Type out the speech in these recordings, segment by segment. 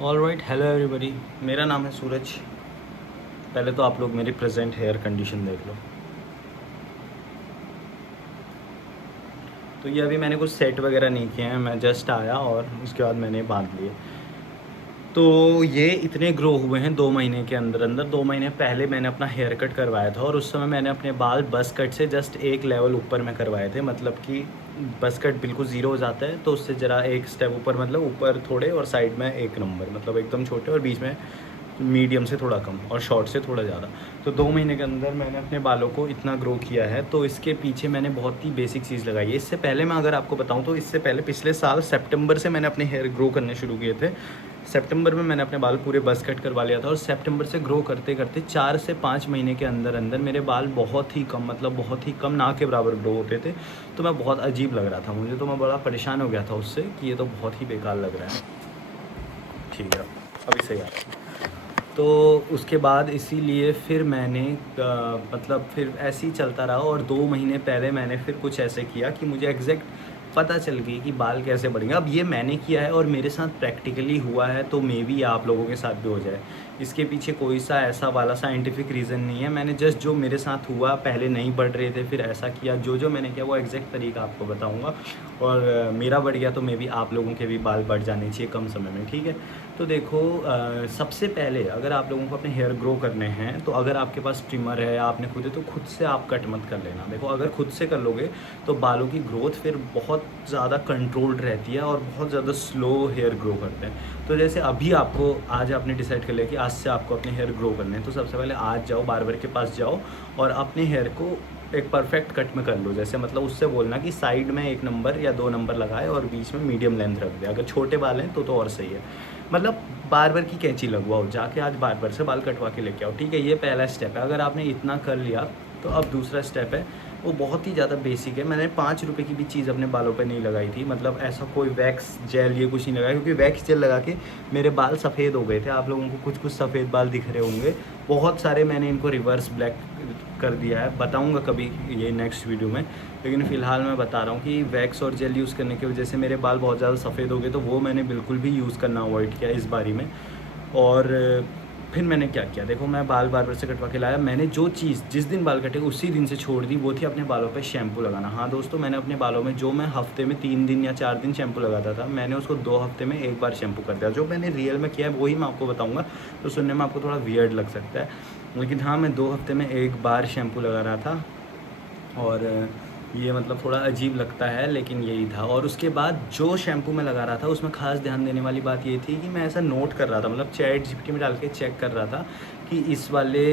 Alright, hello everybody. मेरा नाम है सूरज। पहले तो आप लोग मेरी प्रेजेंट हेयर कंडीशन देख लो। तो ये अभी मैंने कुछ सेट वगैरह नहीं किए हैं, मैं जस्ट आया और उसके बाद मैंने बांध लिए। तो ये इतने ग्रो हुए हैं 2 महीने के अंदर अंदर। 2 महीने पहले मैंने अपना हेयर कट करवाया था और उस समय मैंने अपने बाल बस कट से जस्ट एक लेवल ऊपर में करवाए थे। मतलब कि बस कट बिल्कुल ज़ीरो हो जाता है तो उससे ज़रा एक स्टेप ऊपर, मतलब ऊपर थोड़े और साइड में एक नंबर, मतलब एकदम छोटे और बीच में मीडियम से थोड़ा कम और शॉर्ट से थोड़ा ज़्यादा। तो 2 महीने के अंदर मैंने अपने बालों को इतना ग्रो किया है। तो इसके पीछे मैंने बहुत ही बेसिक चीज़ लगाई है। इससे पहले मैं अगर आपको बताऊं तो इससे पहले पिछले साल सितंबर से मैंने अपने हेयर ग्रो करने शुरू किए थे। सितंबर में मैंने अपने बाल पूरे बस कट करवा लिया था और सितंबर से ग्रो करते करते 4 से 5 महीने के अंदर अंदर मेरे बाल बहुत ही कम, मतलब बहुत ही कम, ना के बराबर ग्रो होते थे। तो मैं बहुत अजीब लग रहा था मुझे, तो मैं बड़ा परेशान हो गया था उससे कि ये तो बहुत ही बेकार लग रहा है। ठीक है, अभी सही आ रहा है। तो उसके बाद इसीलिए फिर मैंने मतलब फिर ऐसे ही चलता रहा और 2 महीने पहले मैंने फिर कुछ ऐसे किया कि मुझे एग्जैक्ट पता चल गई कि बाल कैसे बढ़ेंगे। अब ये मैंने किया है और मेरे साथ प्रैक्टिकली हुआ है, तो मे बी आप लोगों के साथ भी हो जाए। इसके पीछे कोई सा ऐसा वाला साइंटिफिक रीज़न नहीं है। मैंने जस्ट जो मेरे साथ हुआ, पहले नहीं बढ़ रहे थे फिर ऐसा किया, जो जो मैंने किया वो एग्जैक्ट तरीका आपको बताऊँगा। और मेरा बढ़ गया तो मे बी आप लोगों के भी बाल बढ़ जाने चाहिए कम समय में। ठीक है, तो देखो, सबसे पहले अगर आप लोगों को अपने हेयर ग्रो करने हैं तो अगर आपके पास ट्रिमर है, आपने खुद है, तो खुद से आप कट मत कर लेना। देखो, अगर खुद से कर लोगे तो बालों की ग्रोथ फिर बहुत ज़्यादा कंट्रोल्ड रहती है और बहुत ज़्यादा स्लो हेयर ग्रो करते हैं। तो जैसे अभी आपको, आज आपने डिसाइड कर लिया कि आज से आपको अपने हेयर ग्रो करने हैं, तो सबसे पहले आज जाओ, बार्बर के पास जाओ और अपने हेयर को एक परफेक्ट कट में कर लो। जैसे मतलब उससे बोलना कि साइड में 1 नंबर या 2 नंबर लगाए और बीच में मीडियम लेंथ रख दे। अगर छोटे बाल हैं तो और सही है। मतलब बार्बर की कैंची लगवाओ, जाके आज बार्बर से बाल कटवा के लेके आओ। ठीक है, ये पहला स्टेप है। अगर आपने इतना कर लिया तो अब दूसरा स्टेप है, वो बहुत ही ज़्यादा बेसिक है। मैंने 5 रुपये की भी चीज़ अपने बालों पे नहीं लगाई थी। मतलब ऐसा कोई वैक्स जेल ये कुछ नहीं लगाया, क्योंकि वैक्स जेल लगा के मेरे बाल सफ़ेद हो गए थे। आप लोगों को कुछ कुछ सफ़ेद बाल दिख रहे होंगे, बहुत सारे मैंने इनको रिवर्स ब्लैक कर दिया है। बताऊंगा कभी ये नेक्स्ट वीडियो में, लेकिन फ़िलहाल मैं बता रहा हूँ कि वैक्स और जेल यूज़ करने की वजह से मेरे बाल बहुत ज़्यादा सफ़ेद हो गए, तो वो मैंने बिल्कुल भी यूज़ करना अवॉइड किया इस बारी में। और फिर मैंने क्या किया, देखो, मैं बाल बार्बर से कटवा के लाया। मैंने जो चीज़ जिस दिन बाल कटे उसी दिन से छोड़ दी, वो थी अपने बालों पे शैम्पू लगाना। हाँ दोस्तों, मैंने अपने बालों में, जो मैं हफ्ते में 3 दिन या 4 दिन शैम्पू लगाता था, मैंने उसको 2 हफ्ते में एक बार शैम्पू कर दिया। जो मैंने रियल में किया है वही मैं आपको बताऊँगा, तो सुनने में आपको थोड़ा वियर्ड लग सकता है, लेकिन हाँ, मैं 2 हफ्ते में एक बार शैम्पू लगा रहा था। और ये मतलब थोड़ा अजीब लगता है, लेकिन यही था। और उसके बाद जो शैम्पू मैं लगा रहा था उसमें ख़ास ध्यान देने वाली बात ये थी कि मैं ऐसा नोट कर रहा था, मतलब चैट जीपीटी में डाल के चेक कर रहा था कि इस वाले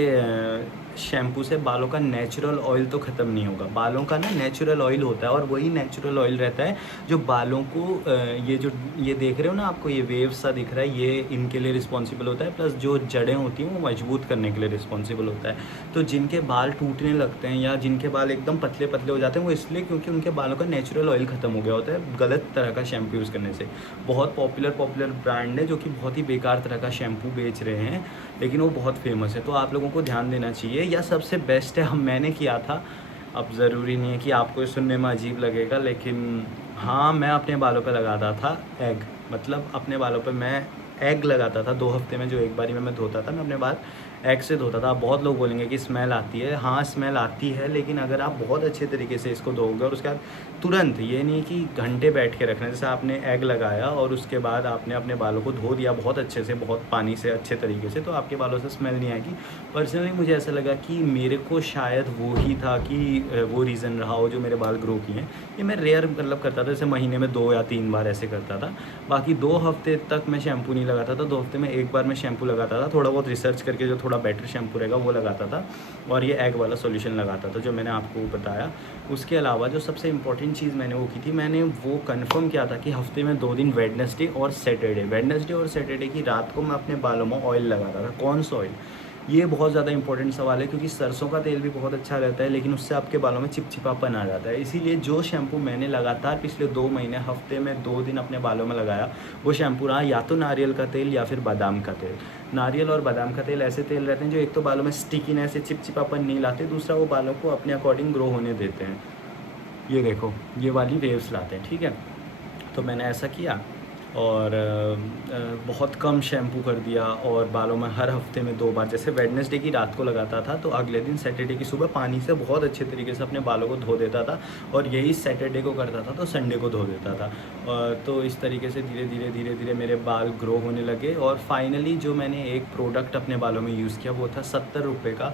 शैम्पू से बालों का नेचुरल ऑयल तो ख़त्म नहीं होगा। बालों का ना नेचुरल ऑयल होता है और वही नेचुरल ऑयल रहता है जो बालों को ये जो ये देख रहे हो ना, आपको ये वेव सा दिख रहा है, ये इनके लिए रिस्पॉन्सिबल होता है। प्लस जो जड़ें होती हैं वो मजबूत करने के लिए रिस्पॉन्सिबल होता है। तो जिनके बाल टूटने लगते हैं या जिनके बाल एकदम पतले पतले हो जाते हैं, वो इसलिए क्योंकि उनके बालों का नेचुरल ऑयल ख़त्म हो गया होता है गलत तरह का शैम्पू यूज़ करने से। बहुत पॉपुलर ब्रांड है जो कि बहुत ही बेकार तरह का शैम्पू बेच रहे हैं, लेकिन वो बहुत फेमस है। तो आप लोगों को ध्यान देना चाहिए, या सबसे बेस्ट है, हम मैंने किया था। अब ज़रूरी नहीं है कि आपको सुनने में अजीब लगेगा, लेकिन हाँ, मैं अपने बालों पे लगाता था एग। मतलब अपने बालों पे मैं एग लगाता था 2 हफ्ते में, जो एक बारी में मैं धोता था, मैं अपने बाल एग से धोता था। अब बहुत लोग बोलेंगे कि स्मेल आती है। हाँ, स्मेल आती है, लेकिन अगर आप बहुत अच्छे तरीके से इसको धोओगे और उसके बाद तुरंत, ये नहीं कि घंटे बैठ के रखना है, जैसे आपने एग लगाया और उसके बाद आपने अपने बालों को धो दिया बहुत अच्छे से, बहुत पानी से अच्छे तरीके से, तो आपके बालों से स्मेल नहीं आएगी। पर्सनली मुझे ऐसा लगा कि मेरे को शायद वो ही था कि वो रीज़न रहा हो जो मेरे बाल ग्रो किए हैं। ये मैं रेयर मतलब करता था, जैसे महीने में 2 या 3 बार ऐसे करता था। बाकी 2 हफ्ते तक मैं शैम्पू नहीं लगाता था। 2 हफ्ते में एक बार मैं शैम्पू लगाता था, थोड़ा बहुत रिसर्च करके जो थोड़ा बेटर शैम्पू रहेगा वो लगाता था, और ये एग वाला सॉल्यूशन लगाता था जो मैंने आपको बताया। उसके अलावा जो सबसे इंपॉर्टेंट चीज़ मैंने वो की थी, मैंने वो कंफर्म किया था कि हफ्ते में 2 दिन, वेडनेसडे और सैटरडे की रात को मैं अपने बालों में ऑयल लगाता था। कौन सा ऑयल? ये बहुत ज़्यादा इंपॉर्टेंट सवाल है, क्योंकि सरसों का तेल भी बहुत अच्छा रहता है, लेकिन उससे आपके बालों में चिपचिपापन आ जाता है। इसीलिए जो शैम्पू मैंने लगातार पिछले 2 महीने हफ्ते में 2 दिन अपने बालों में लगाया, वो शैम्पू रहा या तो नारियल का तेल या फिर बादाम का तेल। नारियल और बादाम का तेल ऐसे तेल रहते हैं जो एक तो बालों में स्टिकीनेस से चिपचिपापन नहीं लाते, दूसरा वो बालों को अपने अकॉर्डिंग ग्रो होने देते हैं। ये देखो, ये वाली वेव्स लाते हैं। ठीक है, तो मैंने ऐसा किया और बहुत कम शैम्पू कर दिया, और बालों में हर हफ्ते में 2 बार, जैसे वेडनेसडे की रात को लगाता था तो अगले दिन सैटरडे की सुबह पानी से बहुत अच्छे तरीके से अपने बालों को धो देता था, और यही सैटरडे को करता था तो संडे को धो देता था। तो इस तरीके से धीरे धीरे धीरे धीरे मेरे बाल ग्रो होने लगे, और फाइनली जो मैंने एक प्रोडक्ट अपने बालों में यूज़ किया वो था 70 रुपये का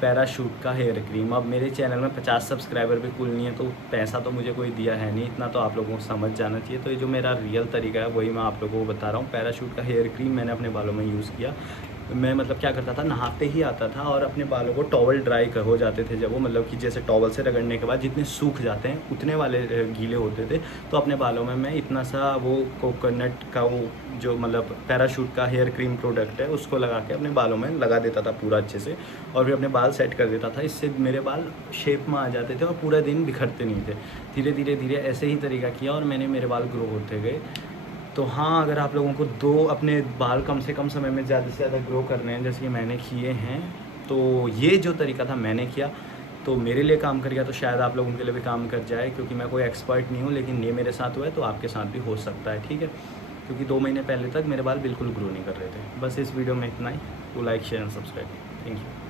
पैराशूट का हेयर क्रीम। अब मेरे चैनल में 50 सब्सक्राइबर भी कुल नहीं है, तो पैसा तो मुझे कोई दिया है नहीं, इतना तो आप लोगों को समझ जाना चाहिए। तो ये जो मेरा रियल तरीका है वही मैं आप लोगों को बता रहा हूँ। पैराशूट का हेयर क्रीम मैंने अपने बालों में यूज़ किया। मैं मतलब क्या करता था, नहाते ही आता था और अपने बालों को टॉवल ड्राई हो जाते थे जब वो, मतलब कि जैसे टॉवल से रगड़ने के बाद जितने सूख जाते हैं उतने वाले गीले होते थे, तो अपने बालों में मैं इतना सा वो कोकोनट का वो जो मतलब पैराशूट का हेयर क्रीम प्रोडक्ट है उसको लगा के अपने बालों में लगा देता था पूरा अच्छे से, और फिर अपने बाल सेट कर देता था। इससे मेरे बाल शेप में आ जाते थे और पूरा दिन बिखरते नहीं थे। धीरे धीरे धीरे ऐसे ही तरीका किया और मैंने मेरे बाल ग्रो होते गए। तो हाँ, अगर आप लोगों को अपने बाल कम से कम समय में ज़्यादा से ज़्यादा ग्रो करने हैं जैसे कि मैंने किए हैं, तो ये जो तरीका था मैंने किया, तो मेरे लिए काम कर गया, तो शायद आप लोगों के लिए भी काम कर जाए, क्योंकि मैं कोई एक्सपर्ट नहीं हूँ, लेकिन ये मेरे साथ हुआ है तो आपके साथ भी हो सकता है, ठीक है। क्योंकि 2 महीने पहले तक मेरे बाल बिल्कुल ग्रो नहीं कर रहे थे। बस इस वीडियो में इतना ही। तो like share and subscribe. Thank you.